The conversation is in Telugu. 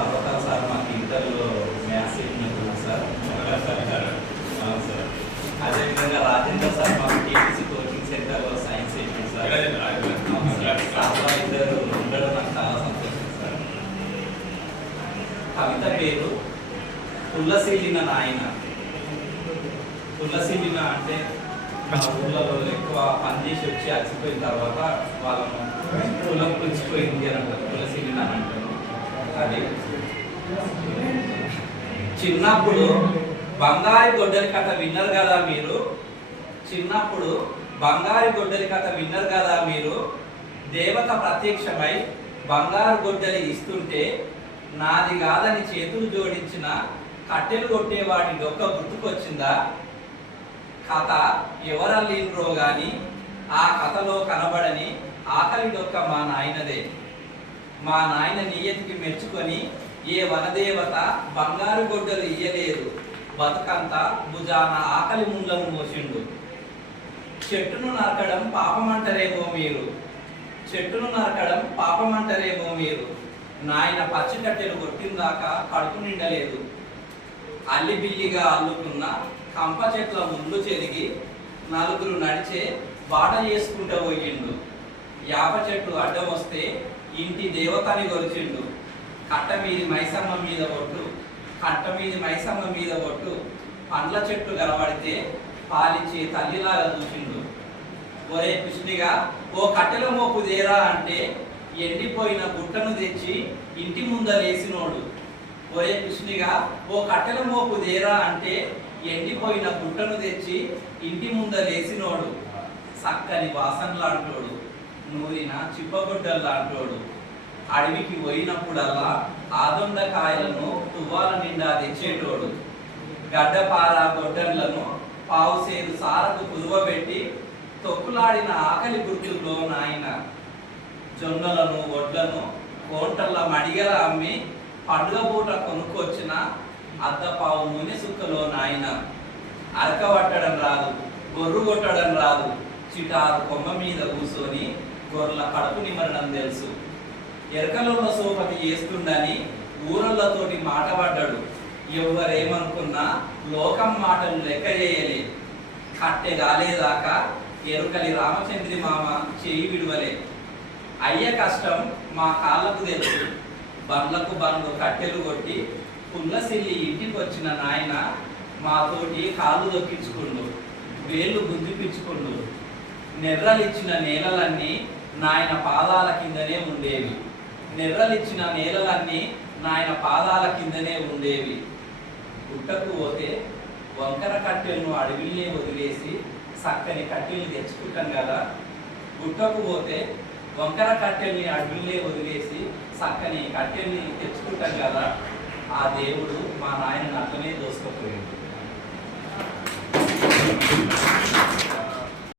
పర్వతాల సార్ మాకు ఇంటర్లో మ్యాథ్స్ చెప్పినప్పుడు సార్. అదేవిధంగా రాజేంద్ర సార్ మాకు టీటీసీ కోచింగ్ సెంటర్లో సైన్స్ చెప్పింది సార్. సార్లో ఇద్దరు ఉండడం నాకు చాలా సంతోషం సార్. కవిత పేరు తులసిలిన నాయన. తులసిలిన అంటే ఊళ్ళలో ఎక్కువ పని చేసి వచ్చి అలసిపోయిన తర్వాత వాళ్ళను కులం పులిచిపోయింది అని అంటారు. తులసిలిన అని అంటారు. అది చిన్నప్పుడు బంగారు గొడ్డలి కథ విన్నారు కదా మీరు? చిన్నప్పుడు బంగారు గొడ్డలి కథ విన్నారు కదా మీరు? దేవత ప్రత్యక్షమై బంగారు గొడ్డలి ఇస్తుంటే నాది కాదని చేతులు జోడించిన కట్టెలు కొట్టేవాడి డొక్క గుర్తుకొచ్చిందా? కథ ఎవరల్లిండ్రో గాని ఆ కథలో కనబడని ఆకలి డొక్క మా నాయనదే. మా నాయన నియతికి మెచ్చుకొని ఏ వనదేవత బంగారు గొడ్డలు ఇయ్యలేదు. బతుకంతా భుజాన ఆకలి ముండ్లను మోసిండు. చెట్టును నరకడం పాపమంటరేమో మీరు. చెట్టును నరకడం పాపమంటరేమో మీరు. నాయన పచ్చికట్టెలు కొట్టిందాకా కడుపు నిండలేదు. అల్లి బిల్లిగా అల్లుకున్న కంప చెట్ల ముందు చెరిగి నలుగురు నడిచే బాట చేసుకుంటూ పోయిండు. యాప చెట్టు అడ్డం వస్తే ఇంటి దేవతని కొలిచిండు. కట్ట మీది మైసమ్మ మీద ఒట్టు కట్ట మీది మైసమ్మ మీద ఒట్టు పండ్ల చెట్టు కనబడితే పాలించే తల్లిలాగా చూసిండు. ఒరే కృష్ణిగా ఓ కట్టెల మోపు దేరా అంటే ఎండిపోయిన గుట్టను తెచ్చి ఇంటి ముందలేసినోడు ఒరే కృష్ణిగా ఓ కట్టెల మోపు దేరా అంటే ఎండిపోయిన గుట్టను తెచ్చి ఇంటి ముందలేసినోడు చక్కని వాసనలాంటోడు నూరిన చిప్పగొడ్డల్లాంటోడు. అడవికి పోయినప్పుడల్లా ఆదొండకాయలను తువ్వాల నిండా తెచ్చేటోడు. గడ్డపార గొడ్డన్లను పావుసేరు సారకు కుదువబెట్టి తొక్కులాడిన ఆకలి గుర్తుల్లో నాయన. జొన్నలను వడ్లను కోంటల్ల మడిగల అమ్మి పండుగ పూట కొనుక్కొచ్చిన అద్దపావు నూనె సుక్కలో నాయన. అరకబట్టడం రాదు గొర్రు కొట్టడం రాదు చిటారు కొమ్మ మీద కూర్చొని గొర్రెల కడుపు నిమరణం తెలుసు. ఎరకలలో సోపతి చేస్తుండని ఊరళ్ళతోటి మాట పడ్డాడు. ఎవరేమనుకున్నా లోకం మాటలు లెక్క చేయలే. కట్టె గాలేదాకా ఎరుకలి రామచంద్రి మామ చేయి విడువలే. అయ్య కష్టం మా కాళ్ళకు తెలుసు. బండ్లకు బండ్లు కట్టెలు కొట్టి పుల్లసిల్లి ఇంటికి వచ్చిన నాయన మాతోటి కాళ్ళు దొక్కించుకుండు వేళ్ళు గుద్దిపించుకుండు నెర్రలిచ్చిన నేలలన్నీ నాయన పాదాల కిందనే ఉండేవి. నెర్రలిచ్చిన నేలలన్నీ నాయన పాదాల కిందనే ఉండేవి. గుట్టకు పోతే వంకర కట్టెలను అడవిలే వదిలేసి చక్కని కట్టెలు తెచ్చుకుంటాం కదా. గుట్టకు పోతే వంకర కట్టెల్ని అడవిలే వదిలేసి చక్కని కట్టెల్ని తెచ్చుకుంటాం కదా. ఆ దేవుడు మా నాయన అట్లనే దోసుకుపోయాడు.